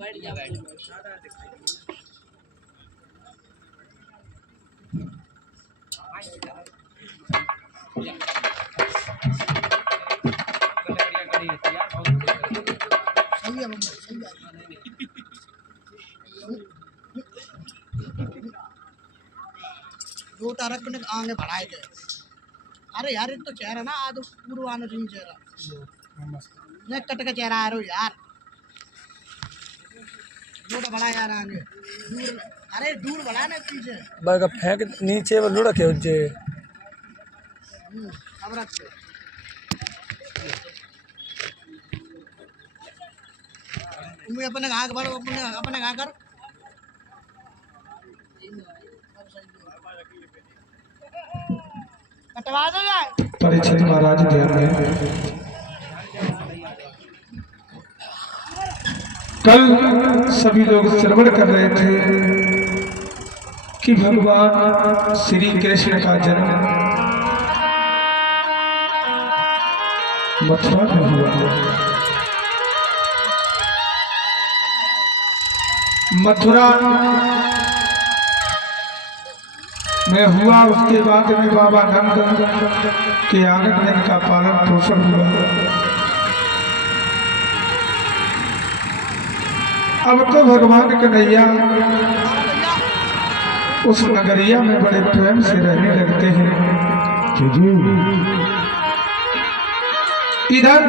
दो तारक ने आगे बढ़ाए थे। अरे यार एक तो चेहरा ना आज पूर्वानो सिंह चेहरा ये कट का चेहरा आ रहा यार लोड़ा बड़ा यार आगे दूर अरे दूर बड़ा ना पीछे बाइक फेंक नीचे में लुढ़क है जे अब रख तुम अपने आग बढ़ो अपने आग कर कटवा दो यार परीक्षित महाराज ध्यान दें। कल सभी लोग श्रवण कर रहे थे कि भगवान श्री कृष्ण का जन्म मथुरा में हुआ। मथुरा में हुआ, उसके बाद में बाबा नंद के आंगन में इनका पालन पोषण हुआ। अब तो भगवान कन्हैया उस नगरिया में बड़े प्रेम से रहने लगते हैं। इधर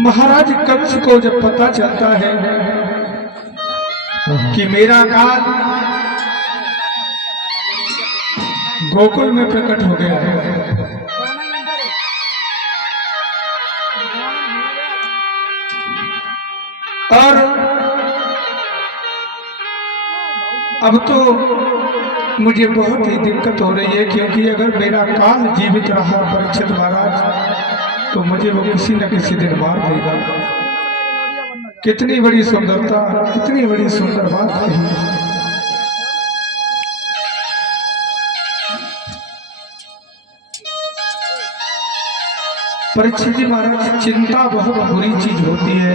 महाराज कंस को जब पता चलता है कि मेरा काल गोकुल में प्रकट हो गया है, और अब तो मुझे बहुत ही दिक्कत हो रही है, क्योंकि अगर मेरा काल जीवित रहा परीक्षित महाराज तो मुझे वो किसी न किसी दिन मार देगा। कितनी बड़ी सुंदरता, कितनी बड़ी सुंदर बात कही। परीक्षित जी महाराज, चिंता बहुत बुरी चीज होती है।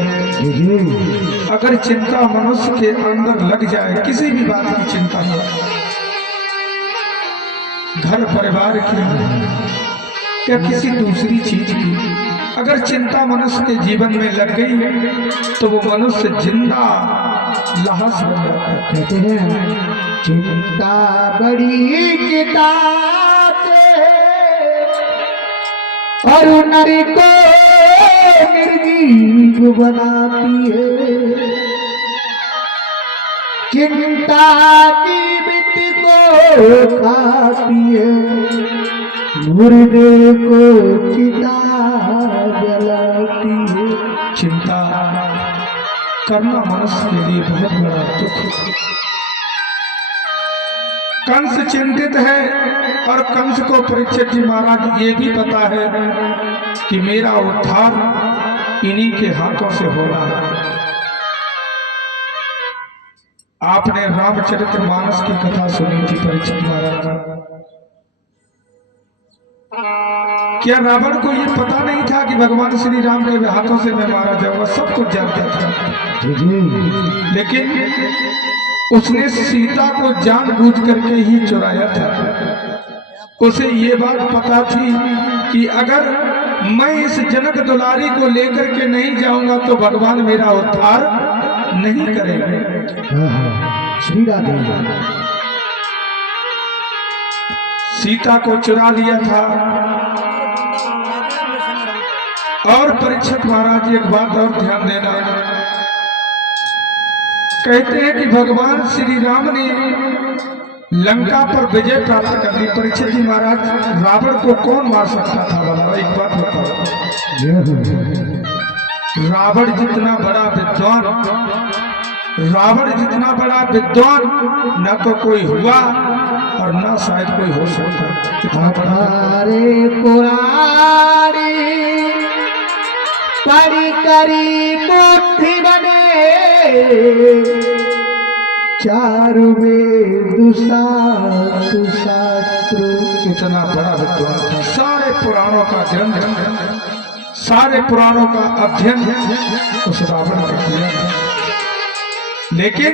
अगर चिंता मनुष्य के अंदर लग जाए, किसी भी बात की चिंता हो, घर परिवार की या किसी दूसरी चीज की, अगर चिंता मनुष्य के जीवन में लग गई तो वो मनुष्य जिंदा लाश बन जाता है। कहते हैं चिंता बड़ी किताब और नर को निर्जीव बनाती है। चिंता जीवित को खाती है, मुर्दे को चिता जलाती है। चिंता करना मनुष्य के लिए बहुत बड़ा दुख है। कंस चिंतित है, और कंस को परीक्षित जी महाराज ये भी पता है कि मेरा उद्धार इन्हीं के हाथों से हो रहा है। आपने रामचरितमानस की कथा सुनी थी परीक्षित महाराज। क्या रावण को ये पता नहीं था कि भगवान श्री राम के हाथों से मैं मारा जाऊंगा? सब कुछ जानता था, लेकिन उसने सीता को जानबूझ करके ही चुराया था। उसे ये बात पता थी कि अगर मैं इस जनक दुलारी को लेकर के नहीं जाऊंगा तो भगवान मेरा उद्धार नहीं करेंगे। श्री राधे सीता को चुरा लिया था। और परीक्षित महाराज एक बात और ध्यान देना, कहते हैं कि भगवान श्री राम ने लंका पर विजय प्राप्त कर ली। परीक्षित जी महाराज, रावण को कौन मार सकता था? बताओ, एक बात बताओ। रावण जितना बड़ा विद्वान, रावण जितना बड़ा विद्वान न तो कोई हुआ और न शायद कोई हो सकता। कितना बड़ा पुरारी करी करी बुद्धि बने चारु वेद शास्त्र। कितना बड़ा विद्वान था, सारे पुराणों का ग्रंथ सारे पुराणों का अध्ययन उस रावण ने किया, लेकिन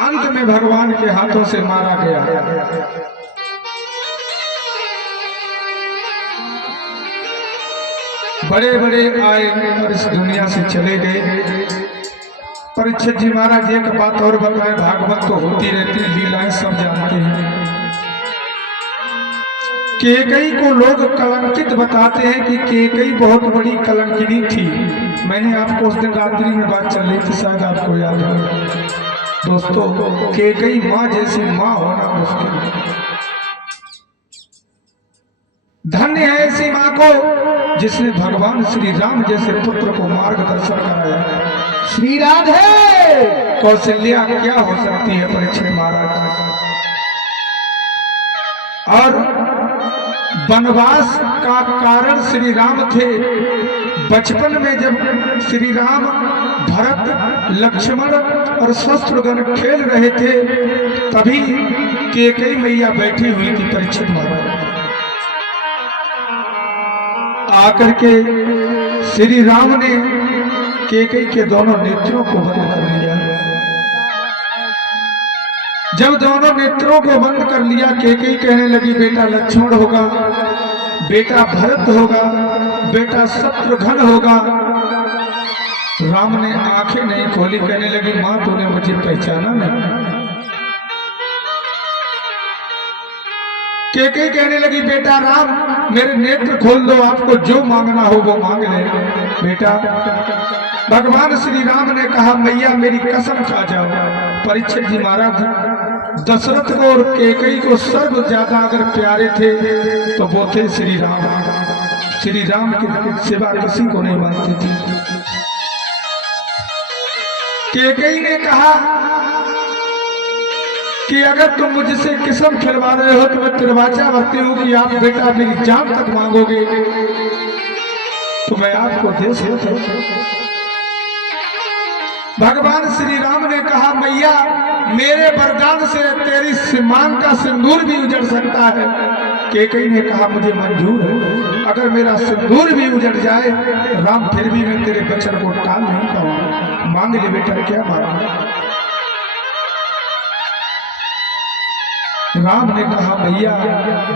अंत में भगवान के हाथों से मारा गया। बड़े बड़े आए और इस दुनिया से चले गए। परीक्षित जी महाराज एक बात और बताएं, भागवत तो होती रहती, लीलाएं सब जानते हैं। केकई को लोग कलंकित बताते हैं कि केकई बहुत बड़ी कलंकिनी थी। मैंने आपको उस दिन रात्रि में बात चल रही थी, शायद आपको याद हो। दोस्तों, केकई माँ जैसी माँ होना मुश्किल है। धन्य है ऐसी माँ को जिसने भगवान श्री राम जैसे पुत्र को मार्गदर्शन कराया। श्री राधे। कौशल्या क्या हो सकती है परीक्षित महाराज। और वनवास का कारण श्री राम थे। बचपन में जब श्री राम, भरत, लक्ष्मण और शत्रुघ्न खेल रहे थे, तभी केकई मैया बैठी हुई थी परीक्षित महाराज। आकर के श्री राम ने केकई के दोनों नेत्रों को बंद कर लिया। जब दोनों नेत्रों को बंद कर लिया, केकई कहने लगी बेटा लक्ष्मण होगा, बेटा भरत होगा, बेटा शत्रुघ्न होगा। राम ने आंखें नहीं खोली, कहने लगी मां तूने मुझे पहचाना नहीं। केकई कहने लगी बेटा राम मेरे नेत्र खोल दो, आपको जो मांगना हो वो मांग ले। बेटा, भगवान श्री राम ने कहा मैया मेरी कसम खा जाओ। परीक्षित जी महाराज दशरथ को और केकई को सर्व ज्यादा अगर प्यारे थे तो वो थे श्री राम। श्री राम के सिवा किसी को नहीं मानते थे। केकई ने कहा कि अगर तुम मुझसे किस्म खिलवा रहे हो तो मैं तिरवाचा भरती हूं कि आप बेटा मेरी जान तक मांगोगे तो मैं आपको दे सकता हूं। भगवान श्री राम ने कहा मैया मेरे वरदान से तेरी मांग का सिंदूर भी उजड़ सकता है। केकई ने कहा मुझे मंजूर है, अगर मेरा सिंदूर भी उजड़ जाए राम फिर भी मैं तेरे वचन को टाल नहीं पाऊंगा। मांग ले बेटा, क्या मांगा। राम ने कहा भैया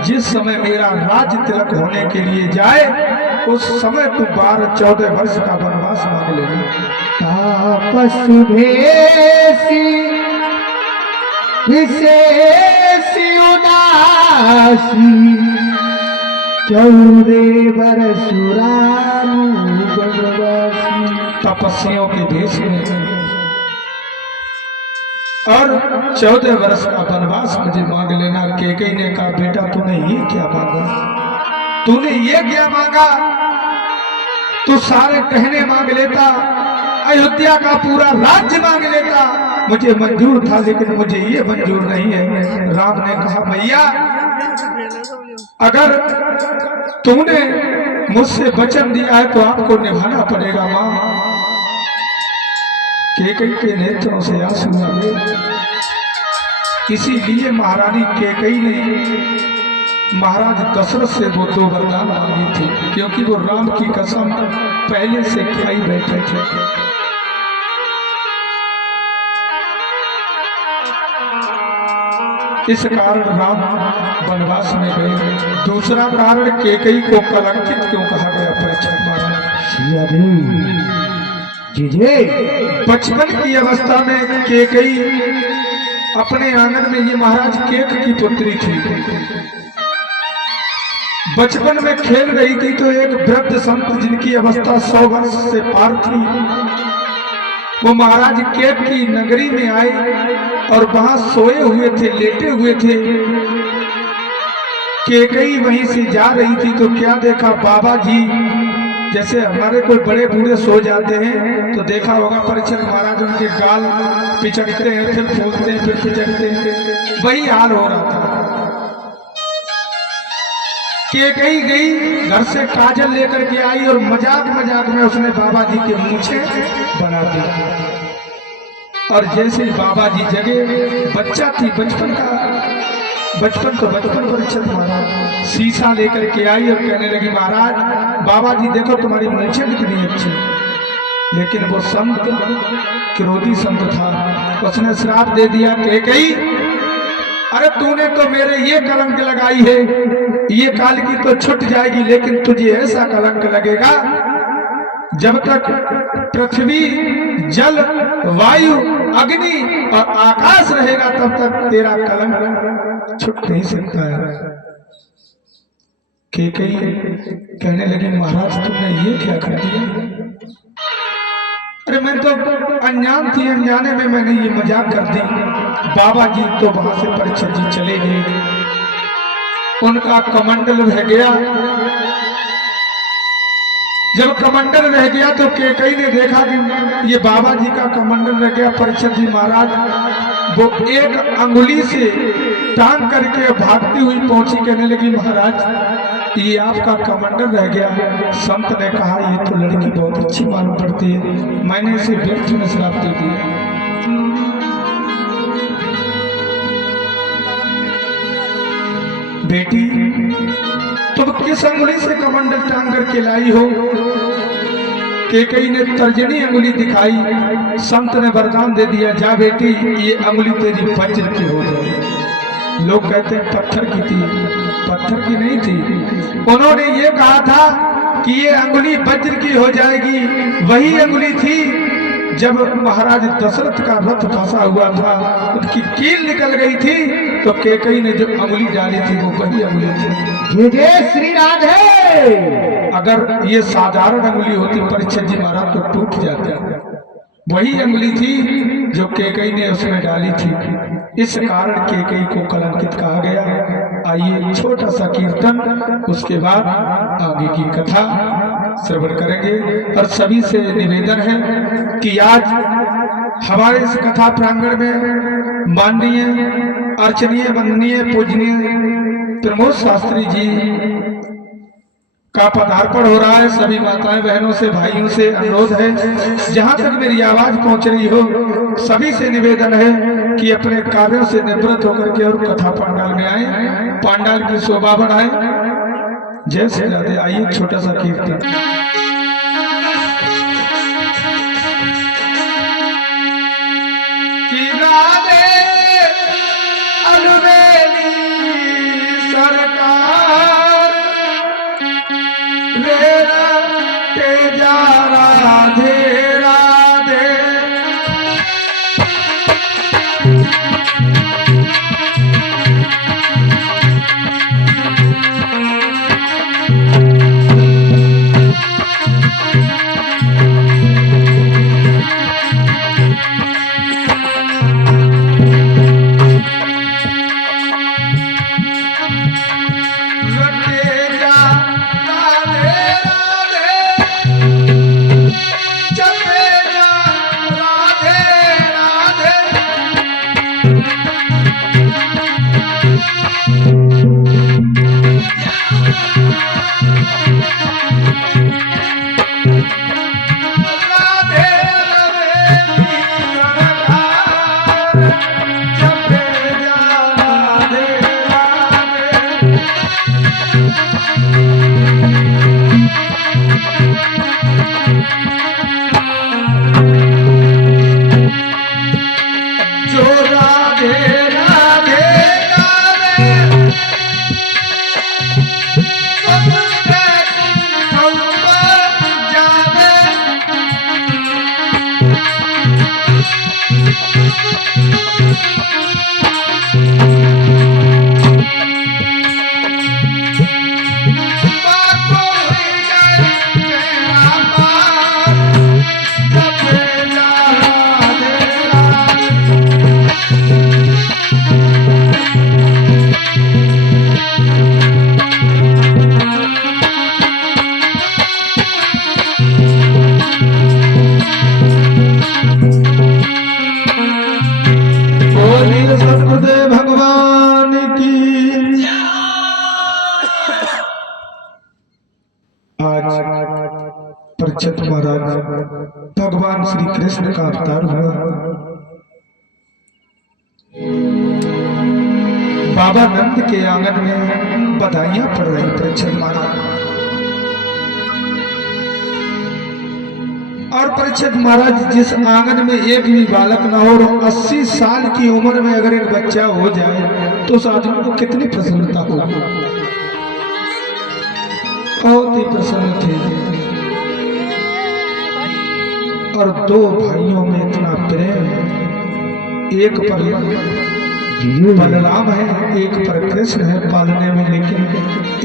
जिस समय मेरा राज्य तिलक होने के लिए जाए उस समय तू 12-14 वर्ष का वनवास मांग लेना। तापस भेसी विशेषी उदासी 14 वर्ष राम वनवासी। तपस्वियों के देश में और 14 वर्ष का वनवास मुझे मांग लेना। केकई ने कहा बेटा तूने ये क्या मांगा, तूने ये क्या मांगा, तू सारे कहने मांग लेता, अयोध्या का पूरा राज्य मांग लेता, मुझे मंजूर था लेकिन मुझे ये मंजूर नहीं है। राम ने कहा भैया अगर तूने मुझसे वचन दिया है तो आपको निभाना पड़ेगा। मां केकई के नेत्रों से आंसू आ गए। इसीलिए महारानी केकई ने महाराज दशरथ से वो 2 वरदान मांगी थी, क्योंकि वो राम की कसम पहले से खाई बैठे थे। इस कारण राम वनवास में गए। दूसरा कारण केकई को कलंकित क्यों कहा गया परीक्षित महाराज। बचपन की अवस्था में केकई अपने आंगन में, ये महाराज केक की पुत्री थी, बचपन में खेल रही थी तो एक वृद्ध संत जिनकी अवस्था 100 वर्ष से पार थी, वो महाराज केक की नगरी में आए और वहां सोए हुए थे, लेटे हुए थे। केकई वहीं से जा रही थी तो क्या देखा, बाबा जी जैसे हमारे कोई बड़े बूढ़े सो जाते हैं तो देखा होगा परीक्षित महाराज उनके गाल पिचकते हैं, फिर फूलते हैं, फिर पिचकते हैं, वही हाल हो रहा था। केकई गई घर से काजल लेकर के आई और मजाक मजाक में उसने बाबा जी के मूछे बना दी। और जैसे ही बाबा जी जगे, बच्चा थी बचपन का, बचपन तो बचपन परीक्षित महाराज शीशा लेकर के आई और कहने लगी महाराज बाबा जी देखो तुम्हारी मूछें कितनी अच्छी। लेकिन वो संत क्रोधी संत था, उसने श्राप दे दिया कि कही अरे तूने तो मेरे ये कलंक लगाई है, ये काल की तो छूट जाएगी, लेकिन तुझे ऐसा कलंक लगेगा जब तक पृथ्वी जल वायु अग्नि और आकाश रहेगा तब तक तेरा कलंक छूट नहीं सकता है। कई कहने लगे महाराज तुमने ये क्या कर दिया? अरे मैं तो अनजान थी, अनजाने में मैंने ये मजाक कर दी। बाबा जी तो वहां से परीक्षित जी चले गए, उनका कमंडल रह गया। जब कमंडल रह गया तो केकई ने देखा कि ये बाबा जी का कमंडल रह गया। परीक्षित जी महाराज वो एक अंगुली से टांग करके भागती हुई पहुंची, कहने लगी महाराज ये आपका कमंडल रह गया। संत ने कहा ये तो लड़की बहुत अच्छी मालूम पड़ती है, मैंने इसे व्यर्थ में श्राप दे दिया। बेटी तुम किस अंगुली से कमंडल टांग करके लाई हो? केकई ने तर्जनी अंगुली दिखाई। संत ने वरदान दे दिया जा बेटी ये अंगुली तेरी वज्र की हो जाए। लोग कहते हैं पत्थर की थी, पत्थर की नहीं थी। उन्होंने ये कहा था कि ये अंगुली वज्र की हो जाएगी। वही अंगुली थी जब महाराज दशरथ का रथ फंसा हुआ था, उसकी कील निकल गई थी तो केकई ने जो अंगुली डाली थी वो वही अंगुली थी। जय श्री राधे। अगर ये साधारण अंगुली होती परीक्षित जी महाराज तो टूट जाता। वही अंगुली थी जो केकई ने उसमें डाली थी, इस कारण केकई को कलंकित कहा गया। आइए छोटा सा कीर्तन, उसके बाद आगे की कथा श्रवण करेंगे। और सभी से निवेदन है कि आज हमारे इस कथा प्रांगण में माननीय अर्चनीय वंदनीय पूजनीय प्रमोद शास्त्री जी का पदार्पण हो रहा है। सभी माताएं बहनों से भाइयों से अनुरोध है, जहां तक मेरी आवाज पहुंच रही हो सभी से निवेदन है कि अपने कार्यों से निवृत्त होकर के और कथा पांडाल में आए, पांडाल की शोभा बढ़ाएं। जय श्री राधे। आइए छोटा सा कीर्तन। सरकार मेरा तेजा राधे राधे। परीक्षित महाराज भगवान श्री कृष्ण का अवतार हुआ। बाबा नंद के आंगन में बधाइयां पड़ रही परीक्षित महाराज। और परीक्षित महाराज जिस आंगन में एक भी बालक ना हो और 80 साल की उम्र में अगर एक बच्चा हो जाए तो उस आदमी को कितनी प्रसन्नता होगी। बहुत ही प्रसन्न थे। और दो भाइयों में इतना प्रेम, एक पर बलराम है, एक पर कृष्ण है पालने में, लेकिन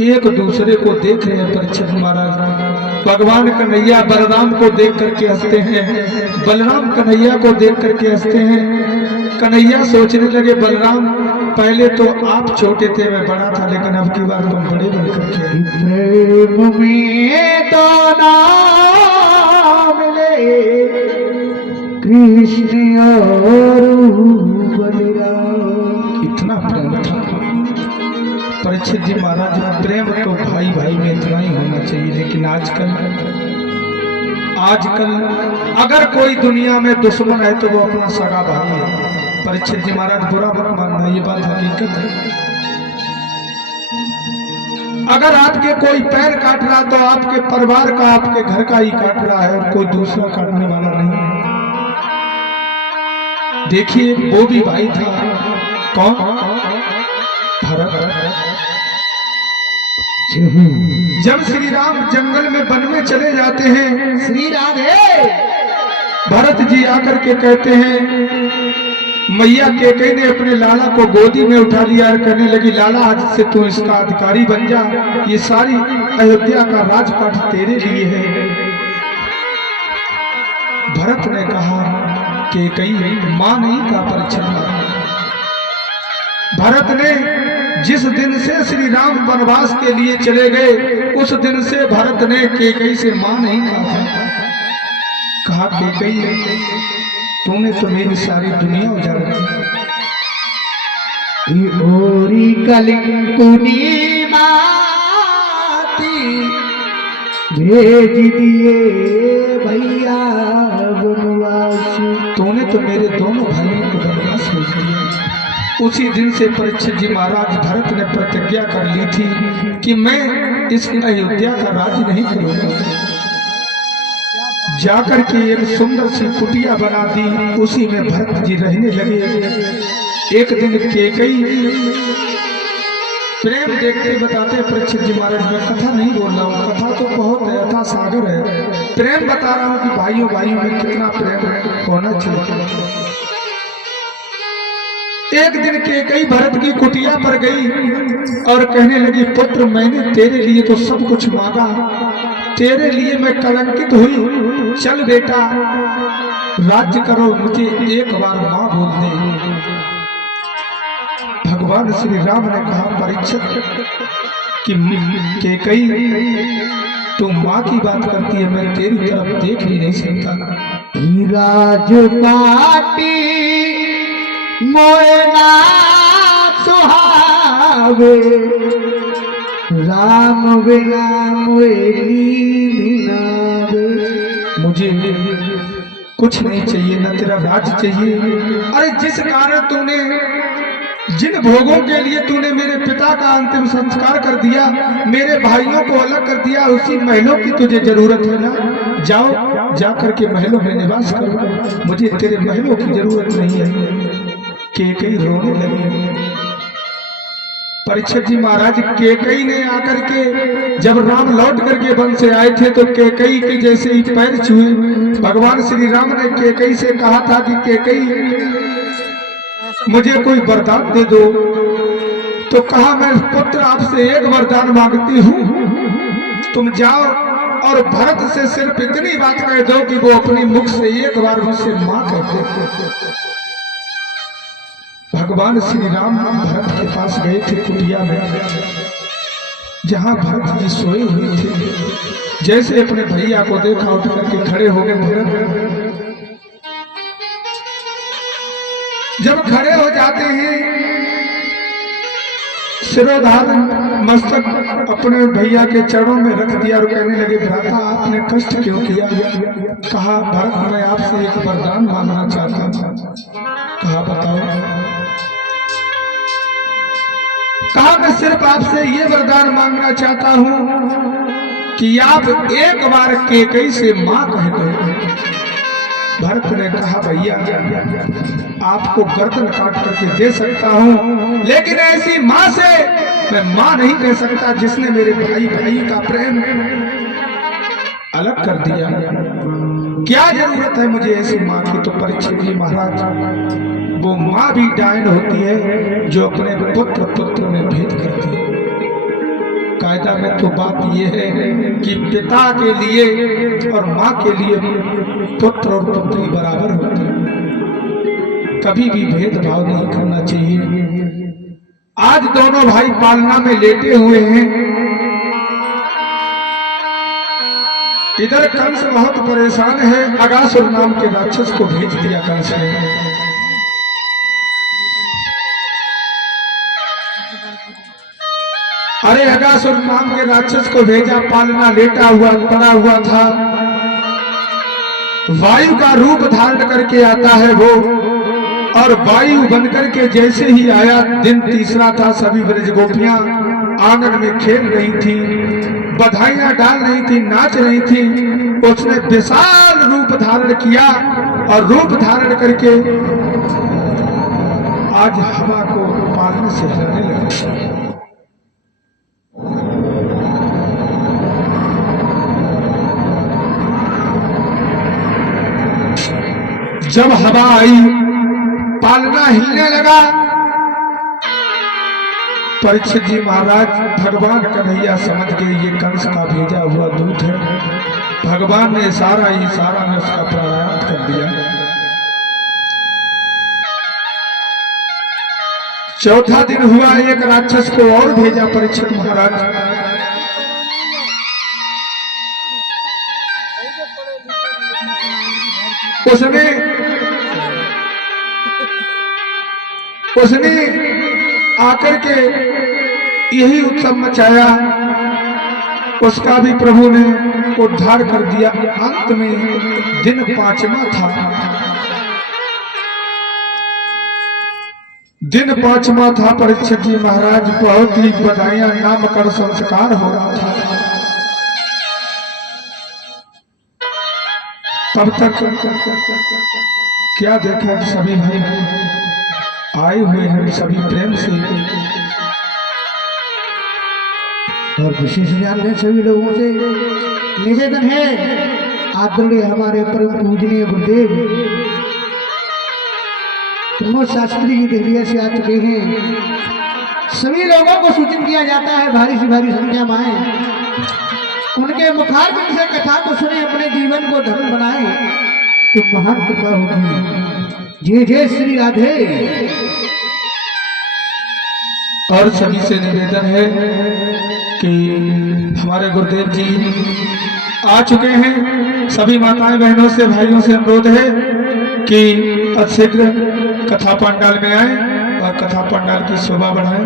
एक दूसरे को देख रहे हैं परीक्षित महाराज। भगवान कन्हैया बलराम को देख करके हंसते हैं, बलराम कन्हैया को देख करके हंसते हैं। कन्हैया सोचने लगे बलराम पहले तो आप छोटे थे मैं बड़ा था, लेकिन अब की बार तुम बड़े बन करके प्रेम में तो नाम ले कृष्ण और बलराम। इतना प्रेम था परीक्षित जी महाराज। प्रेम तो भाई भाई में इतना ही होना चाहिए, लेकिन आजकल अगर कोई दुनिया में दुश्मन है तो वो अपना सगा भाई है। परीक्षित जी महाराज बुरा मत मानना, ये बात हकीकत है। अगर आपके कोई पैर काट रहा तो आपके परिवार का, आपके घर का ही काट रहा है और कोई दूसरा काटने वाला नहीं है। देखिए वो भी भाई था, कौन? भरत। जब श्री राम जंगल में वन में चले जाते हैं, श्री राधे भरत जी आकर के कहते हैं, मैया कैकेयी ने अपने लाला को गोदी में उठा लिया और कहने लगी लाला आज से तू इसका अधिकारी बन जा, ये सारी अयोध्या का राजपाट तेरे लिए है। भरत ने कहा कैकेयी मां नहीं का परिचय। भरत ने जिस दिन से श्री राम वनवास के लिए चले गए उस दिन से भरत ने कैकेयी से मां नहीं कहा कैकेयी तूने तो मेरी सारी दुनिया उजाड़ दी। कलिंकुनी माती भेज दिए भैया वनवास। तूने तो मेरे दोनों भाइयों को वनवास भेज दिया। उसी दिन से परीक्षित जी महाराज भरत ने प्रतिज्ञा कर ली थी कि मैं इस अयोध्या का राज नहीं करूंगा। जाकर के एक सुंदर सी कुटिया बना दी, उसी में भरत जी रहने लगे। एक दिन कैकेयी प्रेम देखते बताते परीक्षित जी महाराज, मैं कथा नहीं बोल रहा हूँ, कथा तो बहुत है, अथा सागर है, प्रेम बता रहा हूँ कि भाइयों भाइयों में कितना प्रेम होना चाहिए। एक दिन कैकेयी भरत की कुटिया पर गई और कहने लगी पुत्र मैंने तेरे लिए तो सब कुछ मांगा, तेरे लिए मैं कलंकित हुई, चल बेटा राज्य करो, मुझे एक बार मां बोल दे। भगवान श्री राम ने कहा परीक्षित कि कैकेयी तू मां की बात करती है, मैं तेरी तरफ देख भी नहीं सकता। राज पाटी मोना सुहावे राम बिना मुझे कुछ नहीं चाहिए, न तेरा राज चाहिए। अरे जिस कारण तूने, जिन भोगों के लिए तूने मेरे पिता का अंतिम संस्कार कर दिया, मेरे भाइयों को अलग कर दिया, उसी महलों की तुझे जरूरत है ना। जाओ जाकर के महलों में निवास करो, मुझे तेरे महलों की जरूरत नहीं है। कैकेयी रोने लगी। परीक्षित जी महाराज कैकेयी ने आकर के जब राम लौट करके वन से आए थे तो कैकेयी के जैसे ही पैर छुए। भगवान श्री राम ने कैकेयी से कहा था कि कैकेयी मुझे कोई वरदान दे दो, तो कहा मैं पुत्र आपसे एक वरदान मांगती हूँ, तुम जाओ और भरत से सिर्फ इतनी बात कह दो कि वो अपने मुख से एक बार मुझसे मां कहते। भगवान श्री राम भरत के पास गए थे कुटिया में, जहां भरत जी सोए हुए थे। जैसे अपने भैया को देखा उठ करके खड़े हो गए भरत। जब खड़े हो जाते हैं सिरोधार मस्तक अपने भैया के चरणों में रख दिया और कहने लगे भ्राता आपने कष्ट क्यों किया। कहा भरत मैं आपसे एक वरदान मांगना चाहता था। कहा बताओ। कहा मैं सिर्फ आपसे ये वरदान मांगना चाहता हूं कि आप एक बार कैकेयी से मां कह दो। भरत ने कहा भैया आपको गर्दन काट करके दे सकता हूं, लेकिन ऐसी मां से मैं मां नहीं कह सकता जिसने मेरे भाई भाई का प्रेम अलग कर दिया। क्या जरूरत है मुझे ऐसी मां की? तो परीक्षित जी महाराज वो मां भी डायन होती है जो अपने पुत्र पुत्र में भेद करती है। कायदा में तो बात यह है कि पिता के लिए और मां के लिए पुत्र और पुत्री बराबर होते हैं, कभी भी भेदभाव नहीं करना चाहिए। आज दोनों भाई पालना में लेटे हुए हैं। इधर कंस बहुत परेशान है, अगासुर नाम के राक्षस को भेज दिया कंस ने। अरे अगासुर नाम के राक्षस को भेजा, पालना लेटा हुआ पड़ा हुआ था। वायु का रूप धारण करके आता है वो, और वायु बनकर के जैसे ही आया, दिन तीसरा था, सभी ब्रज गोपियां आंगन में खेल रही थी, बधाइयां डाल रही थी, नाच रही थी। उसने विशाल रूप धारण किया और रूप धारण करके आज हवा को पालने से हिलाने लगा। जब हवा आई, पालना हिलने लगा। परीक्षित जी महाराज भगवान कन्हैया समझ गए ये कंस का भेजा हुआ दूत है। भगवान ने इशारा में उसका प्राणायाम कर दिया। चौथा दिन हुआ, एक राक्षस को और भेजा परीक्षित महाराज। उसने आकर के यही उत्सव मचाया, उसका भी प्रभु ने उद्धार कर दिया। अंत में दिन पांचवा था। दिन पांचवा था परीक्षित जी महाराज, बहुत ही बधाइयां, नामकरण संस्कार हो रहा था। तब तक क्या देखा, सभी भाई आए हुए हैं, सभी प्रेम से और विशेष ध्यान दें। सभी लोगों से निवेदन है, आदरणीय हमारे परम पूजनीय गुरुदेव प्रमोद शास्त्री जी दिल्ली से आ चुके हैं। सभी लोगों को सूचित किया जाता है भारी से भारी संख्या में आए, उनके मुखारबिंद से कथा को सुने, अपने जीवन को धर्म बनाए तो महान कृपा होगी। जय जय श्री राधे। और सभी से निवेदन है कि हमारे गुरुदेव जी आ चुके हैं। सभी माताएं बहनों से भाइयों से अनुरोध है कि अतिशीघ्र कथा पंडाल में आए और कथा पंडाल की शोभा बढ़ाएं।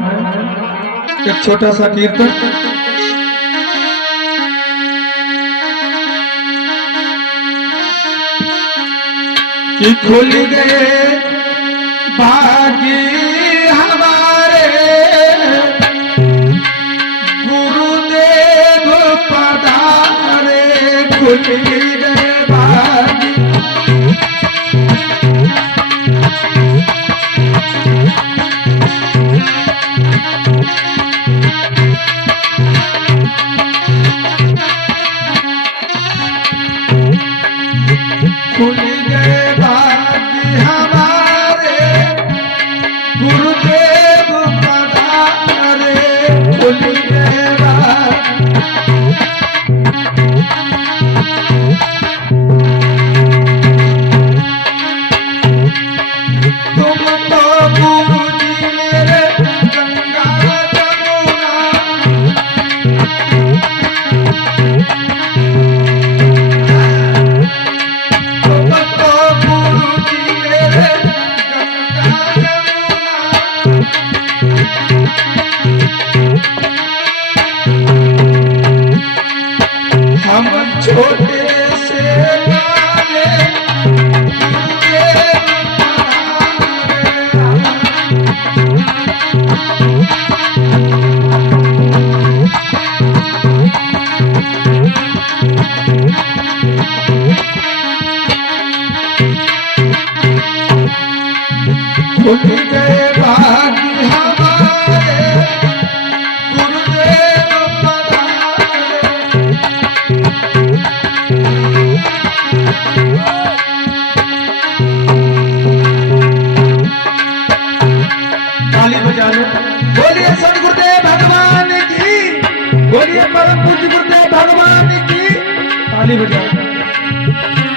एक छोटा सा कीर्तन। कि खुल गए भागी हमारे गुरुदेव पधारे, खुल गए भागी। खुल गए भागी हमारे गुरुदेव पधारे, खुल गए भागी। तुम तो गुरु जी मेरे गंगा जमुना, हम छोटे से लाले गुरुदेव पधारे। भूल गए बाकी हमारे गुरुदेव पधारे। ताली बजा लो, बोलिए सदगुरुदेव भगवान की, बोलिए परम पूज्य गुरुदेव भगवान की। ताली बजा लो।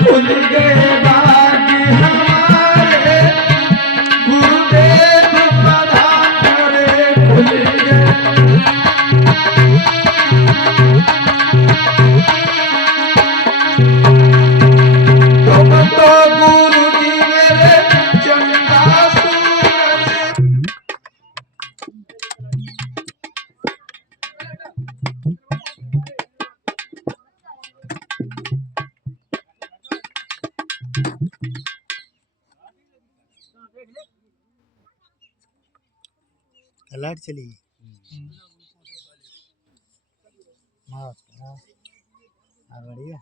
भूल गए बाकी हमारे गुरुदेव पधारे, भूल गए। तुम तो गुरु जी मेरे चंदा सूरज। लाइट चली गई। हाँ, बढ़िया।